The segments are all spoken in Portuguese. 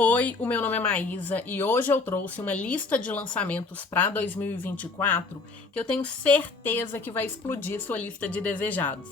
Oi, o meu nome é Maísa e hoje eu trouxe uma lista de lançamentos para 2024 que eu tenho certeza que vai explodir sua lista de desejados.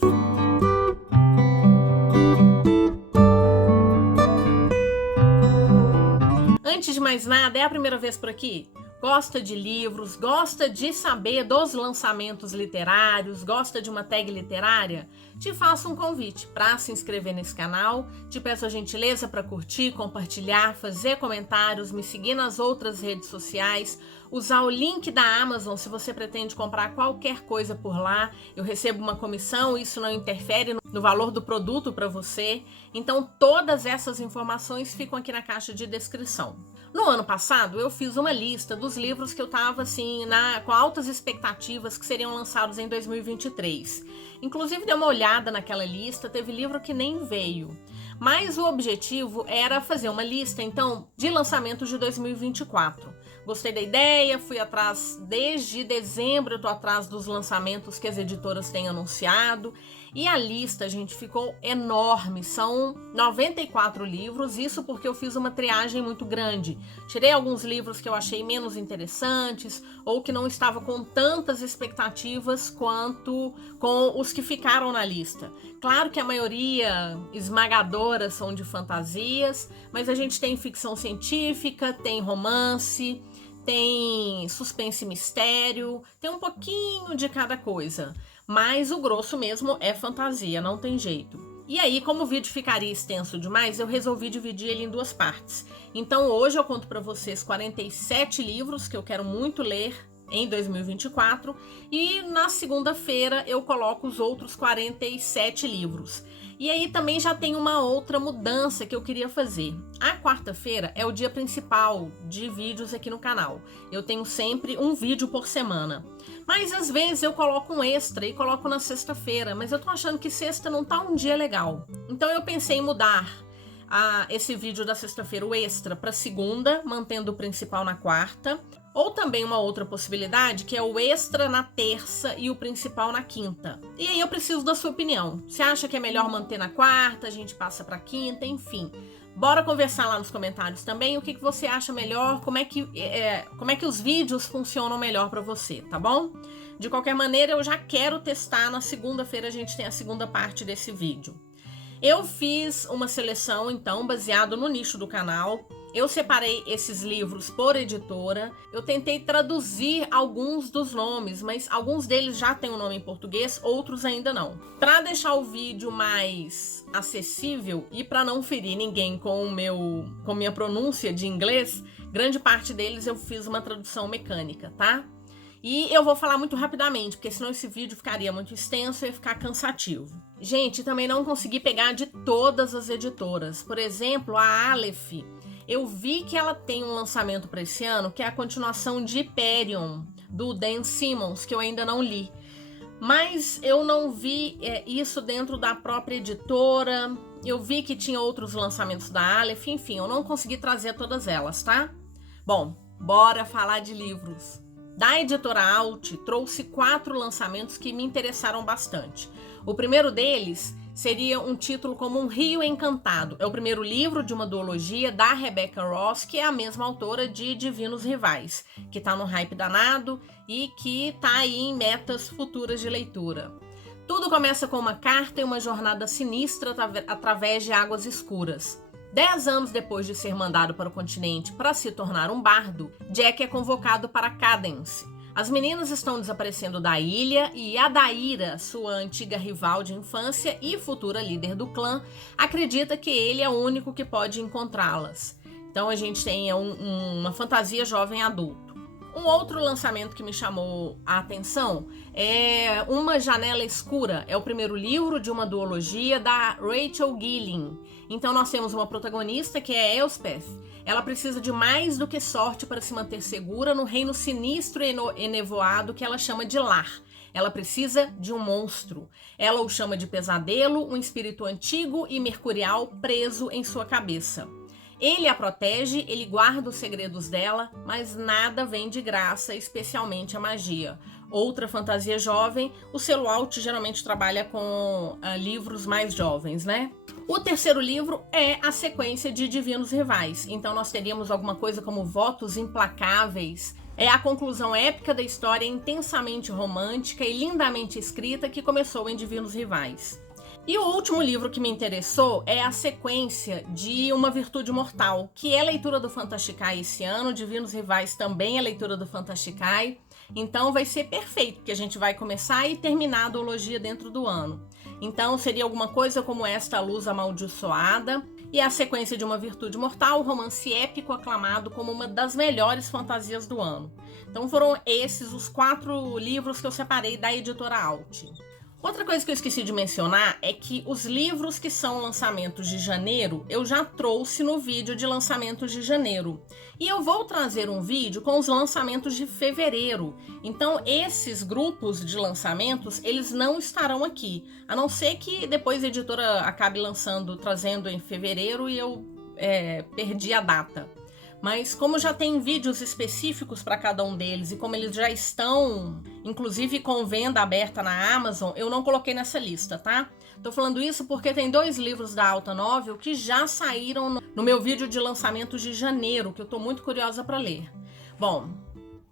Antes de mais nada, é a primeira vez por aqui? Gosta de livros, gosta de saber dos lançamentos literários, gosta de uma tag literária? Te faço um convite para se inscrever nesse canal, te peço a gentileza para curtir, compartilhar, fazer comentários, me seguir nas outras redes sociais, usar o link da Amazon se você pretende comprar qualquer coisa por lá. Eu recebo uma comissão, isso não interfere no valor do produto para você, então todas essas informações ficam aqui na caixa de descrição. No ano passado, eu fiz uma lista dos livros que eu estava assim, com altas expectativas que seriam lançados em 2023. Inclusive, dei uma olhada naquela lista, teve livro que nem veio. Mas o objetivo era fazer uma lista, então, de lançamentos de 2024. Gostei da ideia, fui atrás, desde dezembro eu tô atrás dos lançamentos que as editoras têm anunciado. E a lista, gente, ficou enorme, são 94 livros, isso porque eu fiz uma triagem muito grande. Tirei alguns livros que eu achei menos interessantes ou que não estavam com tantas expectativas quanto com os que ficaram na lista. Claro que a maioria esmagadora são de fantasias, mas a gente tem ficção científica, tem romance, tem suspense e mistério, tem um pouquinho de cada coisa. Mas o grosso mesmo é fantasia, não tem jeito. E aí, como o vídeo ficaria extenso demais, eu resolvi dividir ele em duas partes. Então hoje eu conto para vocês 47 livros que eu quero muito ler em 2024 e na segunda-feira eu coloco os outros 47 livros. E aí também já tem uma outra mudança que eu queria fazer. A quarta-feira é o dia principal de vídeos aqui no canal. Eu tenho sempre um vídeo por semana. Mas às vezes eu coloco um extra e coloco na sexta-feira, mas eu tô achando que sexta não tá um dia legal. Então eu pensei em mudar esse vídeo da sexta-feira, o extra, para segunda, mantendo o principal na quarta. Ou também uma outra possibilidade, que é o extra na terça e o principal na quinta. E aí eu preciso da sua opinião. Você acha que é melhor manter na quarta, a gente passa para quinta, enfim. Bora conversar lá nos comentários também o que você acha melhor, como é que os vídeos funcionam melhor para você, tá bom? De qualquer maneira, eu já quero testar, na segunda-feira a gente tem a segunda parte desse vídeo. Eu fiz uma seleção, então, baseado no nicho do canal. Eu separei esses livros por editora. Eu tentei traduzir alguns dos nomes, mas alguns deles já têm um nome em português, outros ainda não. Para deixar o vídeo mais acessível e para não ferir ninguém com minha pronúncia de inglês, grande parte deles eu fiz uma tradução mecânica, tá? E eu vou falar muito rapidamente, porque senão esse vídeo ficaria muito extenso e ia ficar cansativo. Gente, também não consegui pegar de todas as editoras. Por exemplo, a Aleph, eu vi que ela tem um lançamento para esse ano, que é a continuação de Hyperion, do Dan Simmons, que eu ainda não li. Mas eu não vi isso dentro da própria editora. Eu vi que tinha outros lançamentos da Aleph, enfim, eu não consegui trazer todas elas, tá? Bom, bora falar de livros. Da editora Alt, trouxe 4 lançamentos que me interessaram bastante. O primeiro deles seria um título como Um Rio Encantado. É o primeiro livro de uma duologia da Rebecca Ross, que é a mesma autora de Divinos Rivais, que tá no hype danado e que tá aí em metas futuras de leitura. Tudo começa com uma carta e uma jornada sinistra através de águas escuras. 10 anos depois de ser mandado para o continente para se tornar um bardo, Jack é convocado para Cadence. As meninas estão desaparecendo da ilha e Adaira, sua antiga rival de infância e futura líder do clã, acredita que ele é o único que pode encontrá-las. Então a gente tem uma fantasia jovem adulto. Um outro lançamento que me chamou a atenção é Uma Janela Escura. É o primeiro livro de uma duologia da Rachel Gilling. Então nós temos uma protagonista que é Elspeth. Ela precisa de mais do que sorte para se manter segura no reino sinistro e enevoado que ela chama de lar. Ela precisa de um monstro. Ela o chama de pesadelo, um espírito antigo e mercurial preso em sua cabeça. Ele a protege, ele guarda os segredos dela, mas nada vem de graça, especialmente a magia. Outra fantasia jovem, o selo Alt geralmente trabalha com livros mais jovens, né? O terceiro livro é a sequência de Divinos Rivais. Então nós teríamos alguma coisa como Votos Implacáveis. É a conclusão épica da história intensamente romântica e lindamente escrita que começou em Divinos Rivais. E o último livro que me interessou é a sequência de Uma Virtude Mortal, que é leitura do Fantasticai esse ano. Divinos Rivais também é leitura do Fantasticai. Então vai ser perfeito, porque a gente vai começar e terminar a duologia dentro do ano. Então seria alguma coisa como Esta Luz Amaldiçoada e a sequência de Uma Virtude Mortal, romance épico aclamado como uma das melhores fantasias do ano. Então foram esses os 4 livros que eu separei da editora Alt. Outra coisa que eu esqueci de mencionar é que os livros que são lançamentos de janeiro, eu já trouxe no vídeo de lançamentos de janeiro. E eu vou trazer um vídeo com os lançamentos de fevereiro. Então, esses grupos de lançamentos, eles não estarão aqui. A não ser que depois a editora acabe trazendo em fevereiro e eu perdi a data. Mas como já tem vídeos específicos para cada um deles e como eles já estão, inclusive com venda aberta na Amazon, eu não coloquei nessa lista, tá? Tô falando isso porque tem 2 livros da Alta Novel que já saíram no meu vídeo de lançamentos de janeiro, que eu tô muito curiosa para ler. Bom,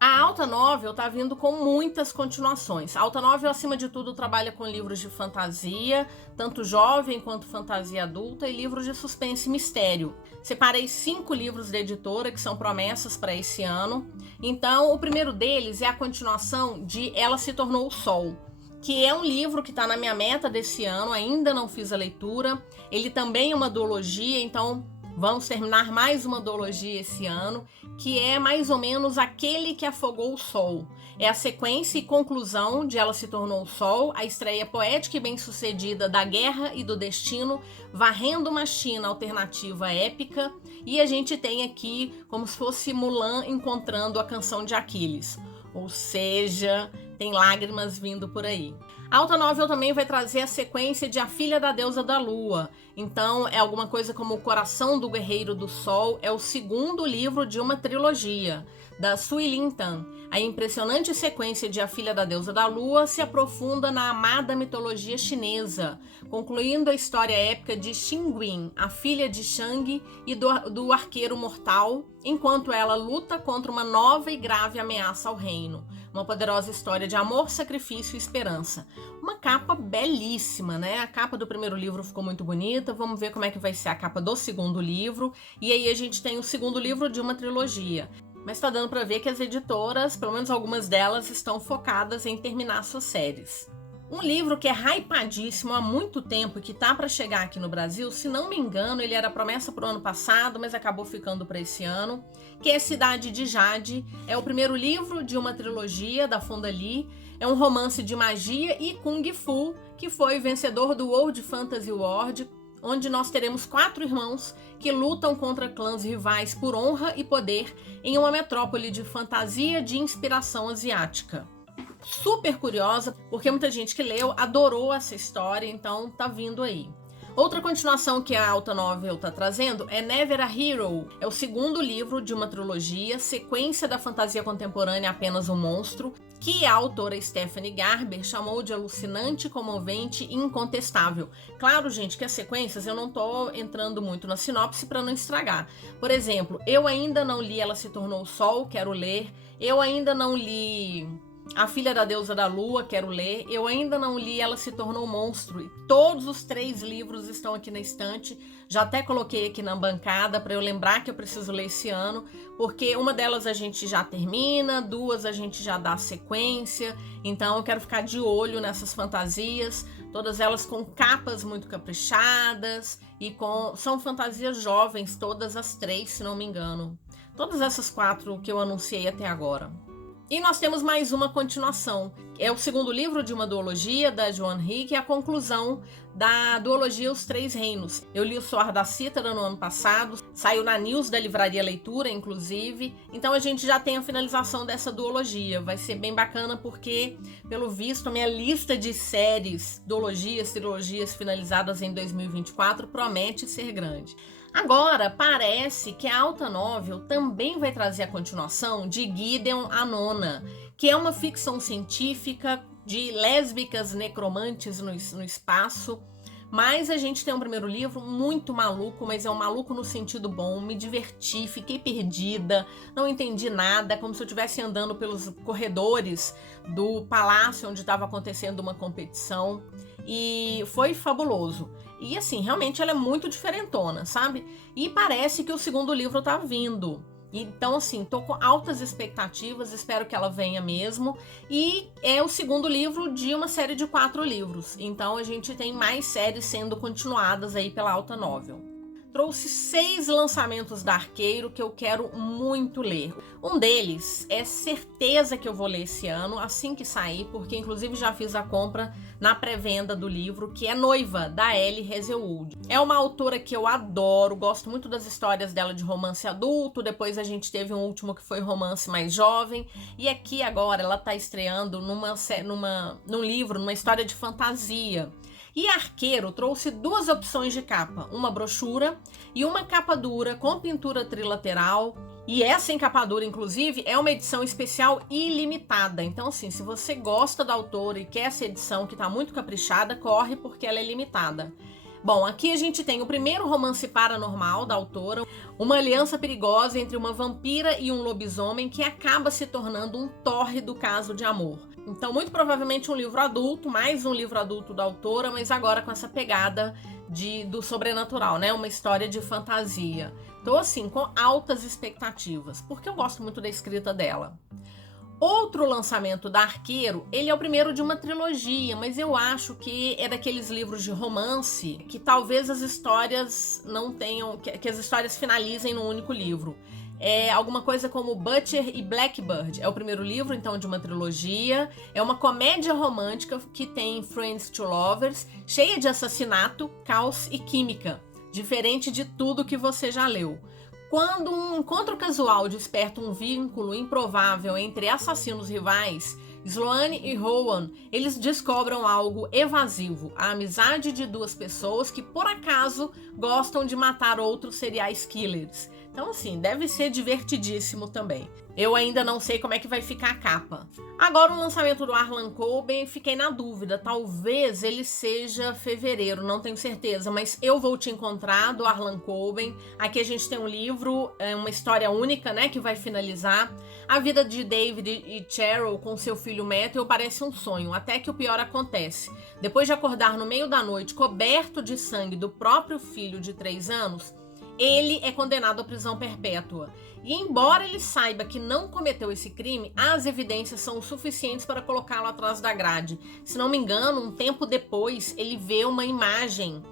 a Alta Novel tá vindo com muitas continuações. A Alta Novel, acima de tudo, trabalha com livros de fantasia, tanto jovem quanto fantasia adulta, e livros de suspense e mistério. Separei 5 livros da editora que são promessas para esse ano. Então, o primeiro deles é a continuação de Ela Se Tornou o Sol, que é um livro que está na minha meta desse ano, ainda não fiz a leitura. Ele também é uma duologia, então vamos terminar mais uma duologia esse ano, que é mais ou menos Aquele que Afogou o Sol. É a sequência e conclusão de Ela Se Tornou o Sol, a estreia poética e bem-sucedida da Guerra e do Destino, varrendo uma China alternativa épica, e a gente tem aqui como se fosse Mulan encontrando a canção de Aquiles. Ou seja, tem lágrimas vindo por aí. A Alta Novel também vai trazer a sequência de A Filha da Deusa da Lua. Então é alguma coisa como O Coração do Guerreiro do Sol. É o segundo livro de uma trilogia, da Sui Lin Tan. A impressionante sequência de A Filha da Deusa da Lua se aprofunda na amada mitologia chinesa, concluindo a história épica de Xinguin, a filha de Shang e do arqueiro mortal, enquanto ela luta contra uma nova e grave ameaça ao reino. Uma poderosa história de amor, sacrifício e esperança. Uma capa belíssima, né? A capa do primeiro livro ficou muito bonita. Vamos ver como é que vai ser a capa do segundo livro. E aí a gente tem o segundo livro de uma trilogia. Mas tá dando para ver que as editoras, pelo menos algumas delas, estão focadas em terminar suas séries. Um livro que é hypadíssimo há muito tempo e que tá para chegar aqui no Brasil, se não me engano, ele era promessa pro ano passado, mas acabou ficando para esse ano, que é Cidade de Jade. É o primeiro livro de uma trilogia da Fonda Lee. É um romance de magia e kung fu que foi vencedor do World Fantasy Award, onde nós teremos 4 irmãos que lutam contra clãs rivais por honra e poder em uma metrópole de fantasia de inspiração asiática. Super curiosa, porque muita gente que leu adorou essa história, então tá vindo aí. Outra continuação que a Alta Novel tá trazendo é Never a Hero. É o segundo livro de uma trilogia, sequência da fantasia contemporânea Apenas um Monstro, que a autora Stephanie Garber chamou de alucinante, comovente e incontestável. Claro, gente, que as sequências eu não tô entrando muito na sinopse para não estragar. Por exemplo, eu ainda não li Ela Se Tornou o Sol, quero ler. Eu ainda não li A Filha da Deusa da Lua, quero ler. Eu ainda não li Ela Se Tornou Monstro. E todos os 3 livros estão aqui na estante. Já até coloquei aqui na bancada para eu lembrar que eu preciso ler esse ano, porque uma delas a gente já termina, 2 a gente já dá sequência. Então eu quero ficar de olho nessas fantasias, todas elas com capas muito caprichadas e são fantasias jovens, todas as 3, se não me engano. Todas essas 4 que eu anunciei até agora. E nós temos mais uma continuação. É o segundo livro de uma duologia da Joan Hick, e a conclusão da duologia Os Três Reinos. Eu li o Soar da Cítara no ano passado, saiu na News da Livraria Leitura, inclusive. Então a gente já tem a finalização dessa duologia. Vai ser bem bacana porque, pelo visto, a minha lista de séries, duologias, trilogias finalizadas em 2024 promete ser grande. Agora, parece que a Alta Novel também vai trazer a continuação de Gideon a Nona, que é uma ficção científica de lésbicas necromantes no espaço, Mas a gente tem um primeiro livro muito maluco, mas é um maluco no sentido bom. Me diverti, fiquei perdida, não entendi nada, como se eu estivesse andando pelos corredores do palácio onde estava acontecendo uma competição. E foi fabuloso. E assim, realmente ela é muito diferentona, sabe? E parece que o segundo livro tá vindo. Então, assim, tô com altas expectativas, espero que ela venha mesmo. E é o segundo livro de uma série de 4 livros. Então, a gente tem mais séries sendo continuadas aí pela Alta Novel. Trouxe 6 lançamentos da Arqueiro que eu quero muito ler. Um deles é certeza que eu vou ler esse ano, assim que sair, porque inclusive já fiz a compra na pré-venda do livro, que é Noiva, da Ellie Hazelwood. É uma autora que eu adoro, gosto muito das histórias dela de romance adulto, depois a gente teve um último que foi romance mais jovem, e aqui agora ela tá estreando num livro, numa história de fantasia. E Arqueiro trouxe 2 opções de capa, uma brochura e uma capa dura com pintura trilateral. E essa encapadura, inclusive, é uma edição especial ilimitada. Então, assim, se você gosta da autora e quer essa edição que tá muito caprichada, corre porque ela é limitada. Bom, aqui a gente tem o primeiro romance paranormal da autora, uma aliança perigosa entre uma vampira e um lobisomem que acaba se tornando um tórrido caso de amor. Então, muito provavelmente um livro adulto, mais um livro adulto da autora, mas agora com essa pegada do sobrenatural, né? Uma história de fantasia. Tô, assim, com altas expectativas, porque eu gosto muito da escrita dela. Outro lançamento da Arqueiro, ele é o primeiro de uma trilogia, mas eu acho que é daqueles livros de romance que talvez as histórias não tenham, que as histórias finalizem num único livro. É alguma coisa como Butcher e Blackbird. É o primeiro livro, então, de uma trilogia. É uma comédia romântica que tem Friends to Lovers, cheia de assassinato, caos e química. Diferente de tudo que você já leu. Quando um encontro casual desperta um vínculo improvável entre assassinos rivais, Sloane e Rowan, eles descobrem algo evasivo, a amizade de 2 pessoas que, por acaso, gostam de matar outros serial killers. Então, assim, deve ser divertidíssimo também. Eu ainda não sei como é que vai ficar a capa. Agora, o lançamento do Harlan Coben, fiquei na dúvida. Talvez ele seja fevereiro, não tenho certeza. Mas Eu Vou Te Encontrar, do Harlan Coben. Aqui a gente tem um livro, uma história única, né, que vai finalizar. A vida de David e Cheryl com seu filho Matthew parece um sonho, até que o pior acontece. Depois de acordar no meio da noite, coberto de sangue do próprio filho de 3 anos... ele é condenado à prisão perpétua. E embora ele saiba que não cometeu esse crime, as evidências são suficientes para colocá-lo atrás da grade. Se não me engano, um tempo depois, ele vê uma imagem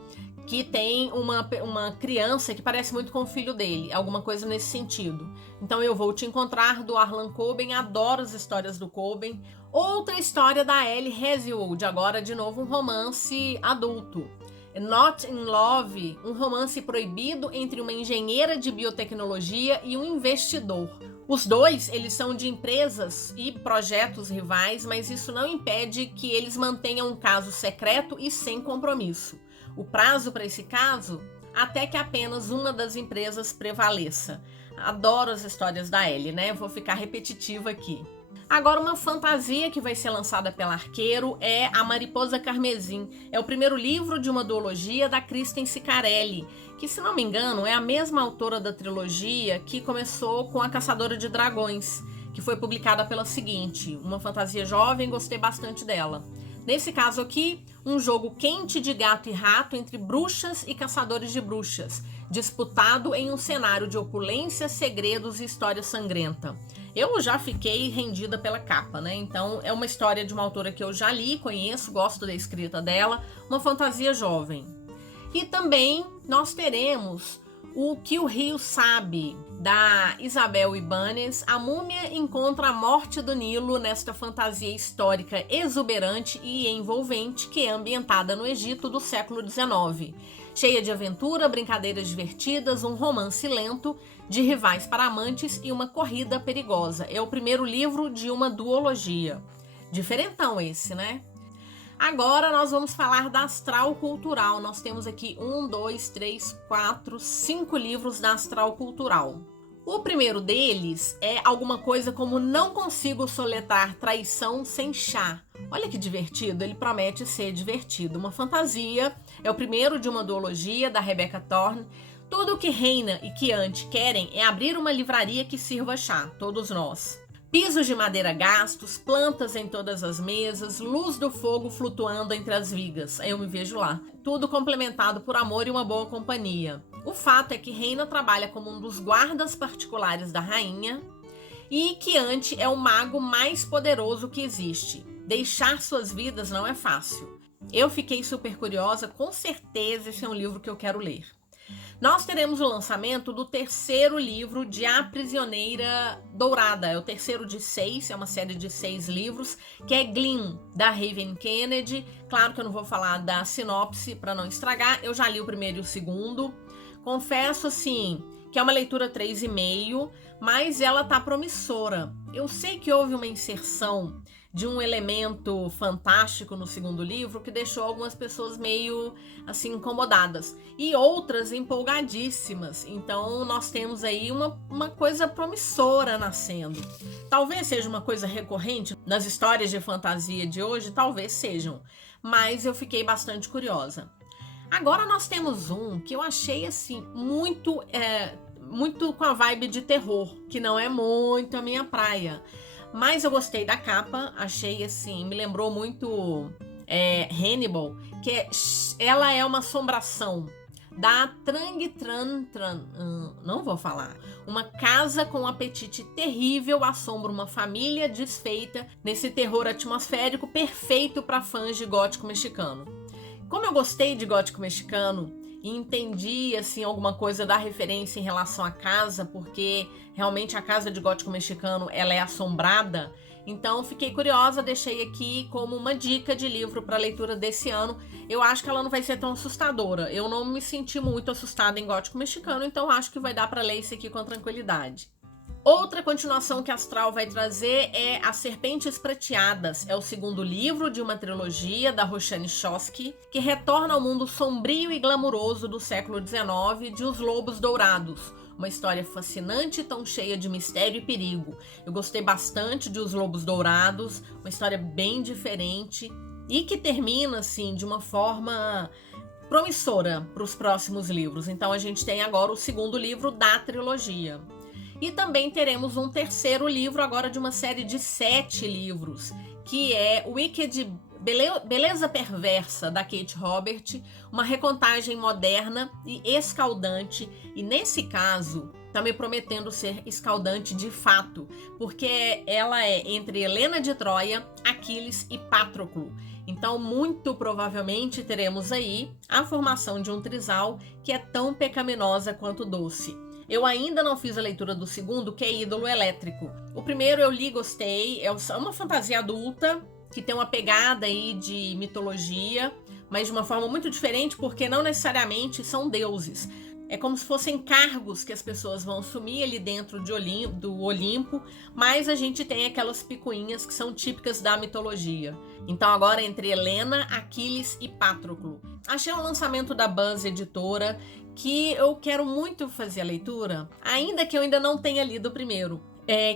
que tem uma criança que parece muito com o filho dele, alguma coisa nesse sentido. Então, Eu Vou Te Encontrar, do Harlan Coben, adoro as histórias do Coben. Outra história da Ellie Hazelwood, agora de novo um romance adulto. Not in Love, um romance proibido entre uma engenheira de biotecnologia e um investidor. Os dois, eles são de empresas e projetos rivais, mas isso não impede que eles mantenham um caso secreto e sem compromisso. O prazo para esse caso, até que apenas uma das empresas prevaleça. Adoro as histórias da Ellie, né? Vou ficar repetitiva aqui. Agora, uma fantasia que vai ser lançada pela Arqueiro é A Mariposa Carmesim. É o primeiro livro de uma duologia da Kristen Ciccarelli, que, se não me engano, é a mesma autora da trilogia que começou com A Caçadora de Dragões, que foi publicada pela Seguinte. Uma fantasia jovem, gostei bastante dela. Nesse caso aqui, um jogo quente de gato e rato entre bruxas e caçadores de bruxas, disputado em um cenário de opulência, segredos e história sangrenta. Eu já fiquei rendida pela capa, né? Então, é uma história de uma autora que eu já li, conheço, gosto da escrita dela, uma fantasia jovem. E também nós teremos O Que o Rio Sabe, da Isabel Ibanez. A múmia encontra a morte do Nilo nesta fantasia histórica exuberante e envolvente que é ambientada no Egito do século XIX. Cheia de aventura, brincadeiras divertidas, um romance lento, de rivais para amantes e uma corrida perigosa. É o primeiro livro de uma duologia. Diferentão esse, né? Agora nós vamos falar da Astral Cultural. Nós temos aqui 5 livros da Astral Cultural. O primeiro deles é alguma coisa como Não Consigo Soletrar Traição Sem Chá. Olha que divertido, ele promete ser divertido. Uma fantasia, é o primeiro de uma duologia da Rebecca Thorne. Tudo o que Reina e Chianti querem é abrir uma livraria que sirva chá, todos nós. Pisos de madeira gastos, plantas em todas as mesas, luz do fogo flutuando entre as vigas. Eu me vejo lá. Tudo complementado por amor e uma boa companhia. O fato é que Reina trabalha como um dos guardas particulares da rainha e Chianti é o mago mais poderoso que existe. Deixar suas vidas não é fácil. Eu fiquei super curiosa, com certeza esse é um livro que eu quero ler. Nós teremos o lançamento do terceiro livro de A Prisioneira Dourada. É o terceiro de 6, é uma série de 6 livros, que é Gleam, da Raven Kennedy. Claro que eu não vou falar da sinopse para não estragar, eu já li o primeiro e o segundo. Confesso, assim, que é uma leitura 3,5, mas ela tá promissora. Eu sei que houve uma inserção de um elemento fantástico no segundo livro que deixou algumas pessoas meio assim incomodadas e outras empolgadíssimas. Então nós temos aí uma coisa promissora nascendo. Talvez seja uma coisa recorrente nas histórias de fantasia de hoje, talvez sejam, mas eu fiquei bastante curiosa. Agora nós temos um que eu achei assim muito com a vibe de terror, que não é muito a minha praia. Mas eu gostei da capa, achei assim, me lembrou muito Hannibal, que ela é uma assombração da Trang Tran, não vou falar. Uma casa com um apetite terrível assombra uma família desfeita nesse terror atmosférico perfeito para fãs de gótico mexicano. Como eu gostei de gótico mexicano e entendi assim alguma coisa da referência em relação à casa, porque realmente a casa de gótico mexicano ela é assombrada, então fiquei curiosa, deixei aqui como uma dica de livro para leitura desse ano. Eu acho que ela não vai ser tão assustadora, eu não me senti muito assustada em gótico mexicano, então acho que vai dar para ler esse aqui com tranquilidade. Outra continuação que Astral vai trazer é As Serpentes Prateadas. É o segundo livro de uma trilogia da Roshani Chosky, que retorna ao mundo sombrio e glamuroso do século XIX de Os Lobos Dourados. Uma história fascinante, tão cheia de mistério e perigo. Eu gostei bastante de Os Lobos Dourados, uma história bem diferente e que termina assim de uma forma promissora para os próximos livros. Então a gente tem agora o segundo livro da trilogia. E também teremos um terceiro livro agora de uma série de 7 livros, que é Wicked Beleza Perversa, da Kate Robert, uma recontagem moderna e escaldante, e nesse caso tá me prometendo ser escaldante de fato, porque ela é entre Helena de Troia, Aquiles e Patroclo. Então, muito provavelmente teremos aí a formação de um trisal que é tão pecaminosa quanto doce. Eu ainda não fiz a leitura do segundo, que é Ídolo Elétrico. O primeiro eu li, gostei, é uma fantasia adulta, que tem uma pegada aí de mitologia, mas de uma forma muito diferente, porque não necessariamente são deuses. É como se fossem cargos que as pessoas vão assumir ali dentro do Olimpo, mas a gente tem aquelas picuinhas que são típicas da mitologia. Então agora entre Helena, Aquiles e Patroclo. Achei um lançamento da Buzz Editora, que eu quero muito fazer a leitura, ainda que eu ainda não tenha lido o primeiro.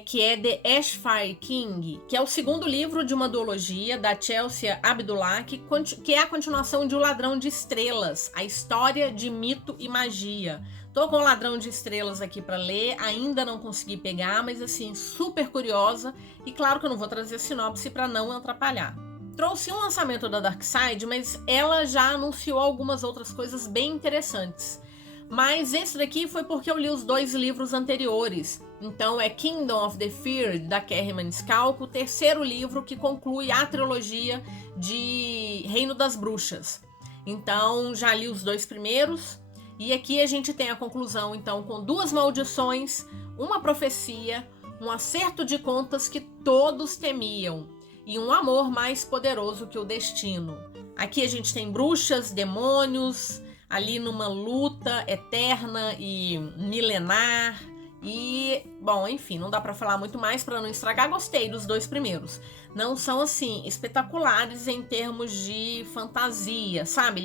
Que é The Ashfire King, que é o segundo livro de uma duologia da Chelsea Abdullah, que é a continuação de O Ladrão de Estrelas, a história de mito e magia. Tô com O Ladrão de Estrelas aqui para ler, ainda não consegui pegar, mas assim, super curiosa, e claro que eu não vou trazer sinopse para não atrapalhar. Trouxe um lançamento da Darkside, mas ela já anunciou algumas outras coisas bem interessantes. Mas esse daqui foi porque eu li os 2 livros anteriores. Então é Kingdom of the Fear, da Kerry Maniscalco, o terceiro livro que conclui a trilogia de Reino das Bruxas. Então já li os 2 primeiros, e aqui a gente tem a conclusão então com 2 maldições, uma profecia, um acerto de contas que todos temiam e um amor mais poderoso que o destino. Aqui a gente tem bruxas, demônios, ali numa luta eterna e milenar. E, bom, enfim, não dá pra falar muito mais pra não estragar. Gostei dos 2 primeiros. Não são, assim, espetaculares em termos de fantasia, sabe?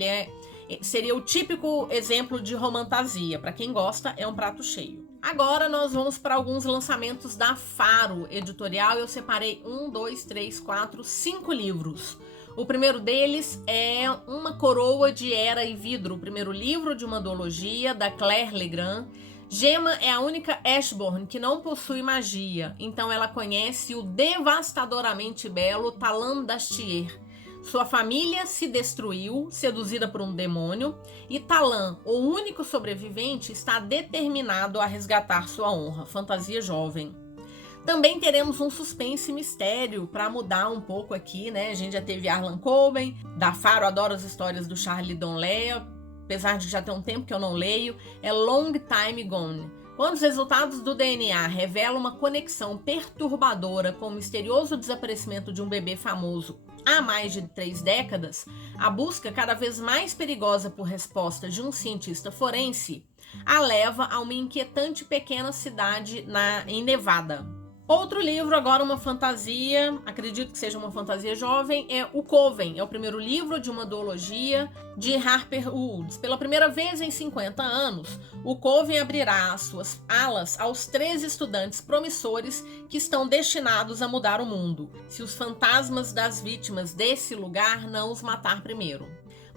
Seria o típico exemplo de romantasia. Pra quem gosta, é um prato cheio. Agora nós vamos para alguns lançamentos da Faro Editorial. Eu separei 5 livros. O primeiro deles é Uma Coroa de Era e Vidro, o primeiro livro de uma duologia da Claire Legrand. Gemma é a única Ashbourne que não possui magia, então ela conhece o devastadoramente belo Talan Dastier. Sua família se destruiu, seduzida por um demônio, e Talan, o único sobrevivente, está determinado a resgatar sua honra. Fantasia jovem. Também teremos um suspense e mistério para mudar um pouco aqui, né? A gente já teve Arlan Coben, da Faro, adoro as histórias do Charlie Donlea, apesar de já ter um tempo que eu não leio, é Long Time Gone. Quando os resultados do DNA revelam uma conexão perturbadora com o misterioso desaparecimento de um bebê famoso há mais de 3 décadas, a busca cada vez mais perigosa por respostas de um cientista forense a leva a uma inquietante pequena cidade em Nevada. Outro livro, agora uma fantasia, acredito que seja uma fantasia jovem, é O Coven. É o primeiro livro de uma duologia de Harper Woods. Pela primeira vez em 50 anos, o Coven abrirá as suas alas aos 13 estudantes promissores que estão destinados a mudar o mundo, se os fantasmas das vítimas desse lugar não os matar primeiro.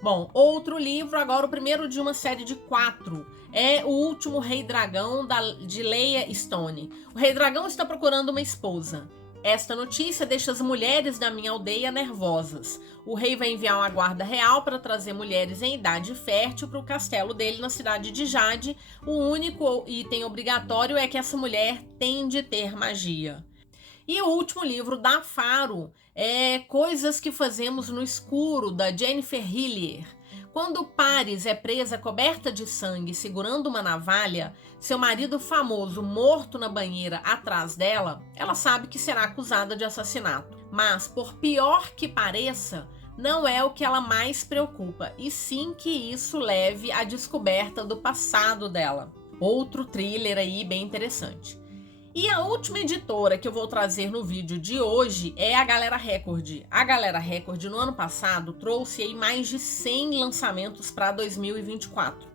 Bom, outro livro, agora o primeiro de uma série de 4, é O Último Rei Dragão, de Leia Stone. O Rei Dragão está procurando uma esposa. Esta notícia deixa as mulheres da minha aldeia nervosas. O rei vai enviar uma guarda real para trazer mulheres em idade fértil para o castelo dele na cidade de Jade. O único item obrigatório é que essa mulher tem de ter magia. E o último livro da Faro é Coisas que Fazemos no Escuro, da Jennifer Hillier. Quando Paris é presa coberta de sangue segurando uma navalha, seu marido famoso morto na banheira atrás dela, ela sabe que será acusada de assassinato. Mas, por pior que pareça, não é o que ela mais preocupa, e sim que isso leve à descoberta do passado dela. Outro thriller aí bem interessante. E a última editora que eu vou trazer no vídeo de hoje é a Galera Record. A Galera Record, no ano passado, trouxe aí mais de 100 lançamentos para 2024.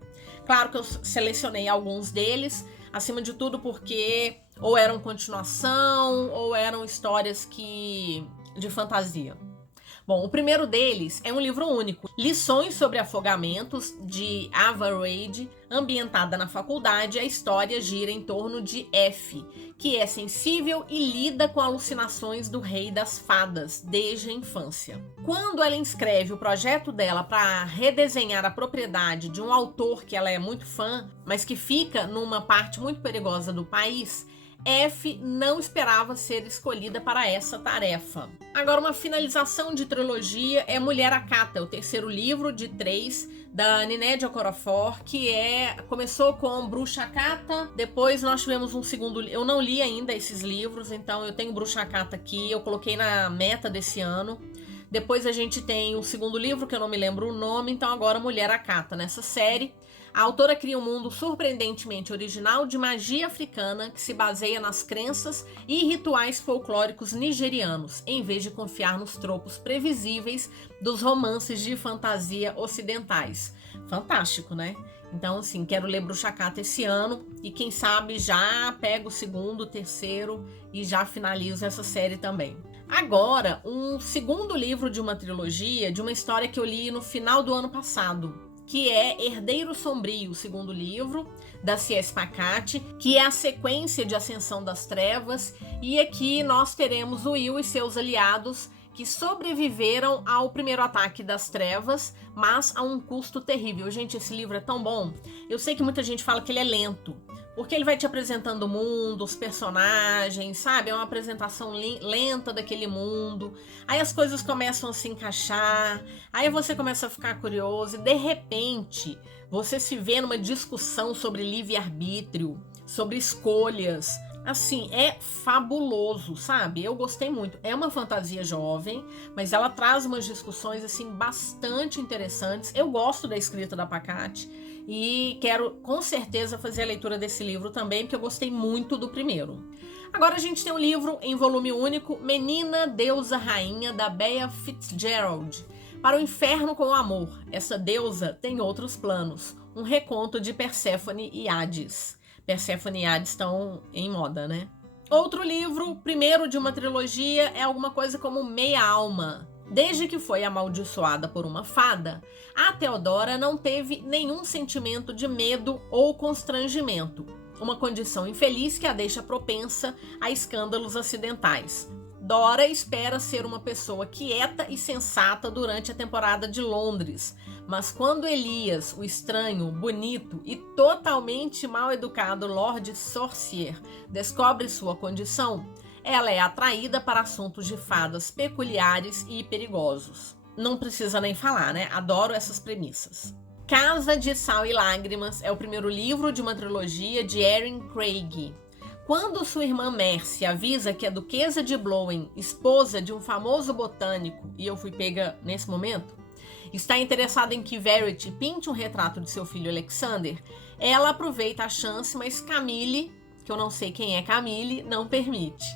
Claro que eu selecionei alguns deles, acima de tudo porque ou eram continuação ou eram histórias de fantasia. Bom, o primeiro deles é um livro único, Lições sobre Afogamentos, de Ava Reid, ambientada na faculdade. A história gira em torno de F, que é sensível e lida com alucinações do rei das fadas desde a infância. Quando ela inscreve o projeto dela para redesenhar a propriedade de um autor que ela é muito fã, mas que fica numa parte muito perigosa do país, F não esperava ser escolhida para essa tarefa. Agora, uma finalização de trilogia é Mulher Akata, o terceiro livro de 3 da Ninette Okorafor, que começou com Bruxa Akata, depois nós tivemos um segundo, eu não li ainda esses livros, então eu tenho Bruxa Akata aqui, eu coloquei na meta desse ano. Depois a gente tem o segundo livro, que eu não me lembro o nome, então agora Mulher Akata. Nessa série, a autora cria um mundo surpreendentemente original de magia africana que se baseia nas crenças e rituais folclóricos nigerianos, em vez de confiar nos tropos previsíveis dos romances de fantasia ocidentais. Fantástico, né? Então, assim, quero ler Bruxa Akata esse ano e quem sabe já pego o segundo, o terceiro e já finalizo essa série também. Agora, um segundo livro de uma trilogia, de uma história que eu li no final do ano passado, que é Herdeiro Sombrio, o segundo livro, da C.S. Pacat, que é a sequência de Ascensão das Trevas, e aqui nós teremos o Will e seus aliados que sobreviveram ao primeiro ataque das trevas, mas a um custo terrível. Gente, esse livro é tão bom. Eu sei que muita gente fala que ele é lento, porque ele vai te apresentando o mundo, os personagens, sabe? É uma apresentação lenta daquele mundo. Aí as coisas começam a se encaixar, aí você começa a ficar curioso e de repente você se vê numa discussão sobre livre-arbítrio, sobre escolhas. Assim, é fabuloso, sabe? Eu gostei muito. É uma fantasia jovem, mas ela traz umas discussões assim bastante interessantes. Eu gosto da escrita da Pacat e quero com certeza fazer a leitura desse livro também, porque eu gostei muito do primeiro. Agora a gente tem um livro em volume único, Menina, Deusa, Rainha, da Bea Fitzgerald. Para o Inferno com o Amor. Essa deusa tem outros planos. Um reconto de Perséfone e Hades. Perséfone e Hades estão em moda, né? Outro livro, primeiro de uma trilogia, é alguma coisa como Meia Alma. Desde que foi amaldiçoada por uma fada, a Theodora não teve nenhum sentimento de medo ou constrangimento, uma condição infeliz que a deixa propensa a escândalos acidentais. Dora espera ser uma pessoa quieta e sensata durante a temporada de Londres, mas quando Elias, o estranho, bonito e totalmente mal educado Lord Sorcier, descobre sua condição, ela é atraída para assuntos de fadas peculiares e perigosos. Não precisa nem falar, né? Adoro essas premissas. Casa de Sal e Lágrimas é o primeiro livro de uma trilogia de Erin Craig. Quando sua irmã Mercy avisa que a duquesa de Blowen, esposa de um famoso botânico, e eu fui pega nesse momento, está interessada em que Verity pinte um retrato de seu filho Alexander, ela aproveita a chance, mas Camille, que eu não sei quem é Camille, não permite.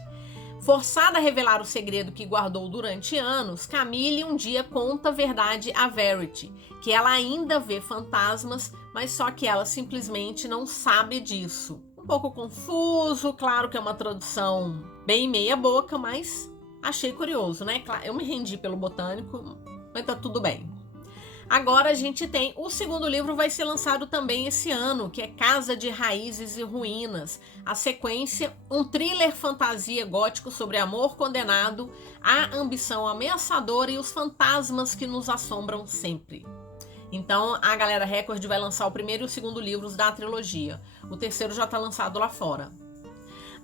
Forçada a revelar o segredo que guardou durante anos, Camille um dia conta a verdade a Verity, que ela ainda vê fantasmas, mas só que ela simplesmente não sabe disso. Um pouco confuso, claro que é uma tradução bem meia boca, mas achei curioso, né? Eu me rendi pelo botânico, mas tá tudo bem. Agora a gente tem, o segundo livro vai ser lançado também esse ano, que é Casa de Raízes e Ruínas. A sequência, um thriller fantasia gótico sobre amor condenado, a ambição ameaçadora e os fantasmas que nos assombram sempre. Então a Galera Record vai lançar o primeiro e o segundo livros da trilogia. O terceiro já está lançado lá fora.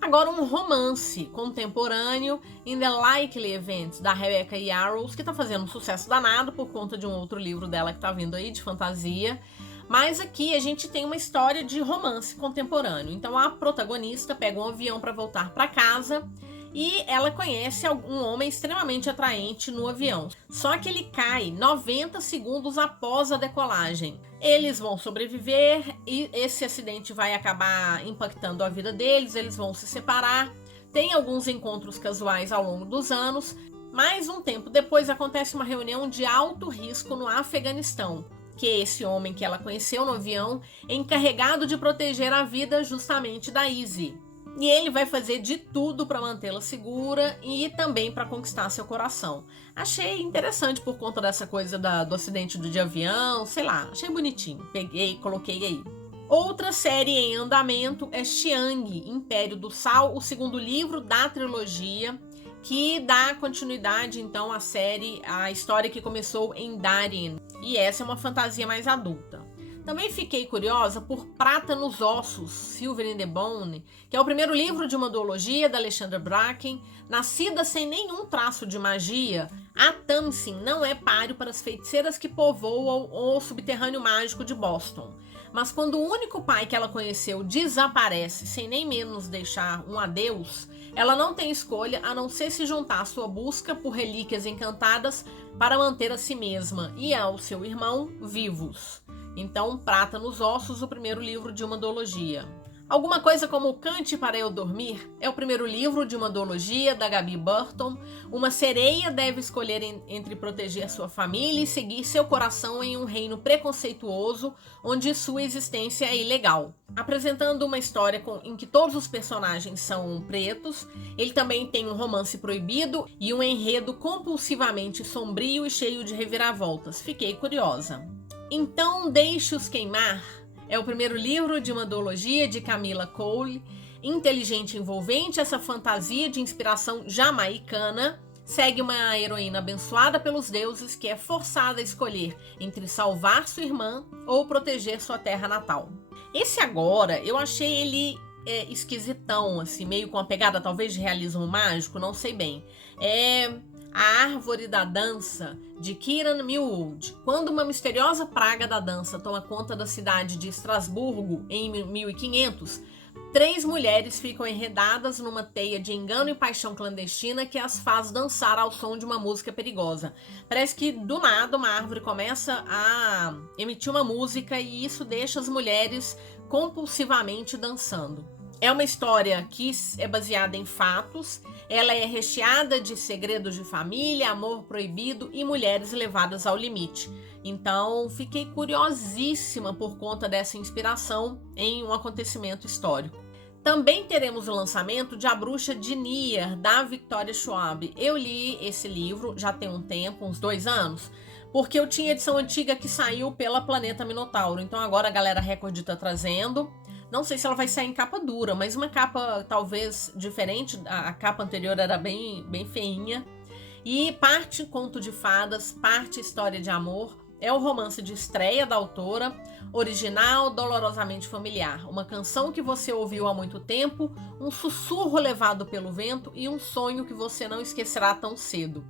Agora um romance contemporâneo, In the Likely Events, da Rebecca Yarros, que está fazendo um sucesso danado por conta de um outro livro dela que está vindo aí, de fantasia. Mas aqui a gente tem uma história de romance contemporâneo. Então a protagonista pega um avião para voltar para casa e ela conhece um homem extremamente atraente no avião. Só que ele cai 90 segundos após a decolagem. Eles vão sobreviver e esse acidente vai acabar impactando a vida deles, eles vão se separar. Tem alguns encontros casuais ao longo dos anos, mas um tempo depois acontece uma reunião de alto risco no Afeganistão, que é esse homem que ela conheceu no avião é encarregado de proteger a vida justamente da Izzy. E ele vai fazer de tudo para mantê-la segura e também para conquistar seu coração. Achei interessante por conta dessa coisa do acidente de avião, sei lá, achei bonitinho. Peguei, coloquei aí. Outra série em andamento é Xiang, Império do Sal, o segundo livro da trilogia, que dá continuidade então à série, à história que começou em Darien. E essa é uma fantasia mais adulta. Também fiquei curiosa por Prata nos Ossos, Silver in the Bone, que é o primeiro livro de uma duologia da Alexandra Bracken. Nascida sem nenhum traço de magia, a Tamsin não é páreo para as feiticeiras que povoam o subterrâneo mágico de Boston. Mas quando o único pai que ela conheceu desaparece sem nem menos deixar um adeus, ela não tem escolha a não ser se juntar à sua busca por relíquias encantadas para manter a si mesma e ao seu irmão vivos. Então, Prata nos Ossos, o primeiro livro de uma duologia. Alguma coisa como Cante para Eu Dormir é o primeiro livro de uma duologia da Gabi Burton. Uma sereia deve escolher entre proteger sua família e seguir seu coração em um reino preconceituoso onde sua existência é ilegal. Apresentando uma história em que todos os personagens são pretos, ele também tem um romance proibido e um enredo compulsivamente sombrio e cheio de reviravoltas. Fiquei curiosa. Então Deixe-os Queimar é o primeiro livro de uma duologia de Camila Cole. Inteligente e envolvente, essa fantasia de inspiração jamaicana segue uma heroína abençoada pelos deuses que é forçada a escolher entre salvar sua irmã ou proteger sua terra natal. Esse agora, eu achei ele esquisitão, assim, meio com uma pegada talvez de realismo mágico, não sei bem. É A Árvore da Dança, de Kieran Millwood. Quando uma misteriosa praga da dança toma conta da cidade de Estrasburgo em 1500, 3 mulheres ficam enredadas numa teia de engano e paixão clandestina que as faz dançar ao som de uma música perigosa. Parece que do nada uma árvore começa a emitir uma música e isso deixa as mulheres compulsivamente dançando. É uma história que é baseada em fatos, ela é recheada de segredos de família, amor proibido e mulheres levadas ao limite. Então, fiquei curiosíssima por conta dessa inspiração em um acontecimento histórico. Também teremos o lançamento de A Bruxa de Nier, da Victoria Schwab. Eu li esse livro já tem um tempo, uns 2 anos, porque eu tinha edição antiga que saiu pela Planeta Minotauro. Então agora a galera Record tá trazendo. Não sei se ela vai sair em capa dura, mas uma capa talvez diferente. A capa anterior era bem feinha. E parte conto de fadas, parte história de amor. É o romance de estreia da autora, original, dolorosamente familiar. Uma canção que você ouviu há muito tempo, um sussurro levado pelo vento e um sonho que você não esquecerá tão cedo.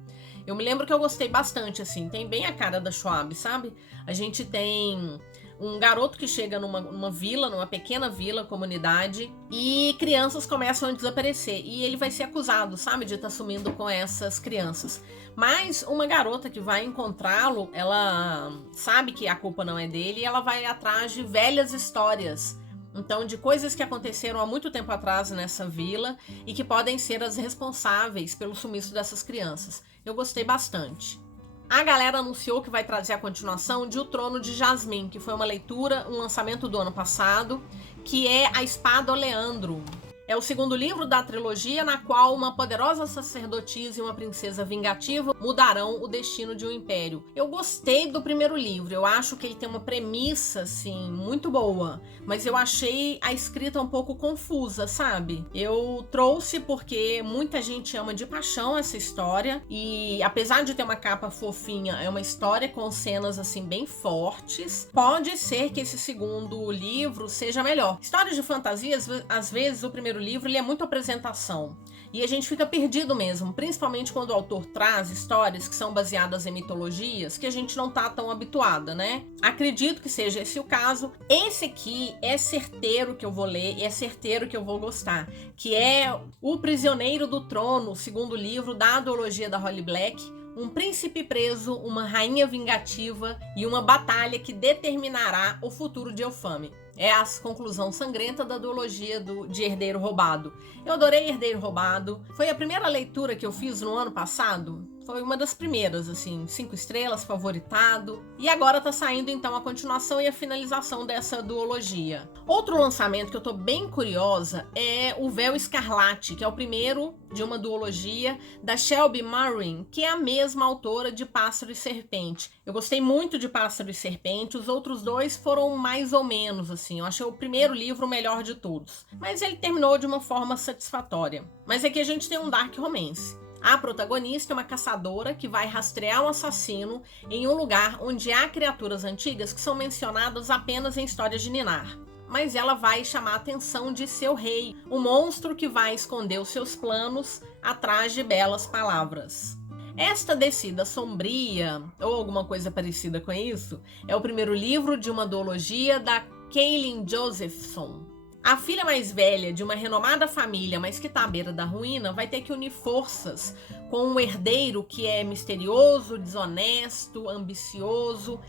Eu me lembro que eu gostei bastante, assim, tem bem a cara da Schwab, sabe? A gente tem um garoto que chega numa vila, numa pequena vila, comunidade, e crianças começam a desaparecer. E ele vai ser acusado, sabe, de estar sumindo com essas crianças. Mas uma garota que vai encontrá-lo, ela sabe que a culpa não é dele e ela vai atrás de velhas histórias. Então, de coisas que aconteceram há muito tempo atrás nessa vila e que podem ser as responsáveis pelo sumiço dessas crianças. Eu gostei bastante. A galera anunciou que vai trazer a continuação de O Trono de Jasmine, que foi uma leitura, um lançamento do ano passado, que é A Espada Oleandro. É o segundo livro da trilogia, na qual uma poderosa sacerdotisa e uma princesa vingativa mudarão o destino de um império. Eu gostei do primeiro livro, eu acho que ele tem uma premissa, assim, muito boa, mas eu achei a escrita um pouco confusa, sabe? Eu trouxe porque muita gente ama de paixão essa história, e apesar de ter uma capa fofinha, é uma história com cenas, assim, bem fortes. Pode ser que esse segundo livro seja melhor. Histórias de fantasia, às vezes, o primeiro livro ele é muito apresentação e a gente fica perdido mesmo, principalmente quando o autor traz histórias que são baseadas em mitologias que a gente não tá tão habituada, né? Acredito que seja esse o caso. Esse aqui é certeiro que eu vou ler e é certeiro que eu vou gostar, que é O Prisioneiro do Trono, o segundo livro da duologia da Holly Black. Um príncipe preso, uma rainha vingativa e uma batalha que determinará o futuro de Eufame. É a conclusão sangrenta da duologia de Herdeiro Roubado. Eu adorei Herdeiro Roubado. Foi a primeira leitura que eu fiz no ano passado. Foi uma das primeiras, assim, 5 estrelas, favoritado. E agora tá saindo, então, a continuação e a finalização dessa duologia. Outro lançamento que eu tô bem curiosa é O Véu Escarlate, que é o primeiro de uma duologia da Shelby Marin, que é a mesma autora de Pássaro e Serpente. Eu gostei muito de Pássaro e Serpente, os outros dois foram mais ou menos, assim. Eu achei o primeiro livro o melhor de todos. Mas ele terminou de uma forma satisfatória. Mas aqui a gente tem um dark romance. A protagonista é uma caçadora que vai rastrear um assassino em um lugar onde há criaturas antigas que são mencionadas apenas em histórias de Ninar. Mas ela vai chamar a atenção de seu rei, um monstro que vai esconder os seus planos atrás de belas palavras. Esta descida sombria, ou alguma coisa parecida com isso, é o primeiro livro de uma duologia da Kaylin Josephson. A filha mais velha de uma renomada família, mas que está à beira da ruína, vai ter que unir forças com um herdeiro que é misterioso, desonesto, ambicioso,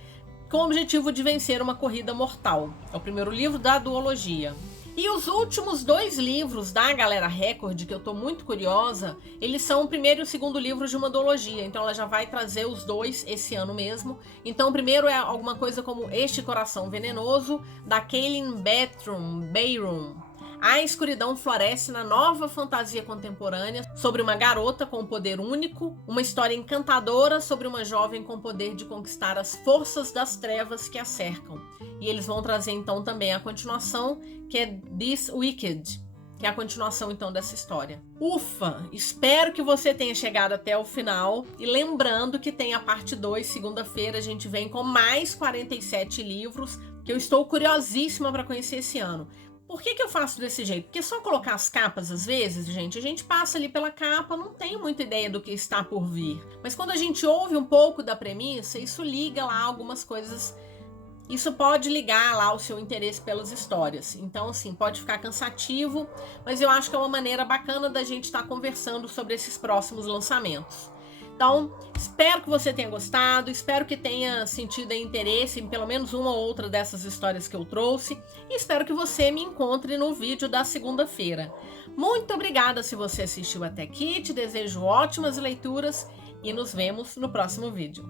com o objetivo de vencer uma corrida mortal. É o primeiro livro da duologia. E os últimos 2 livros da Galera Record, que eu tô muito curiosa, eles são o primeiro e o segundo livro de uma duologia, então ela já vai trazer os 2 esse ano mesmo. Então o primeiro é alguma coisa como Este Coração Venenoso, da Kaylin Bayron. A escuridão floresce na nova fantasia contemporânea sobre uma garota com poder único, uma história encantadora sobre uma jovem com poder de conquistar as forças das trevas que a cercam. E eles vão trazer então também a continuação, que é This Wicked, que é a continuação então dessa história. Ufa! Espero que você tenha chegado até o final. E lembrando que tem a parte 2, segunda-feira a gente vem com mais 47 livros, que eu estou curiosíssima para conhecer esse ano. Por que eu faço desse jeito? Porque só colocar as capas, às vezes, gente, a gente passa ali pela capa, não tem muita ideia do que está por vir. Mas quando a gente ouve um pouco da premissa, isso liga lá algumas coisas. Isso pode ligar lá o seu interesse pelas histórias. Então, assim, pode ficar cansativo, mas eu acho que é uma maneira bacana da gente estar conversando sobre esses próximos lançamentos. Então, espero que você tenha gostado, espero que tenha sentido interesse em pelo menos uma ou outra dessas histórias que eu trouxe e espero que você me encontre no vídeo da segunda-feira. Muito obrigada se você assistiu até aqui, te desejo ótimas leituras e nos vemos no próximo vídeo.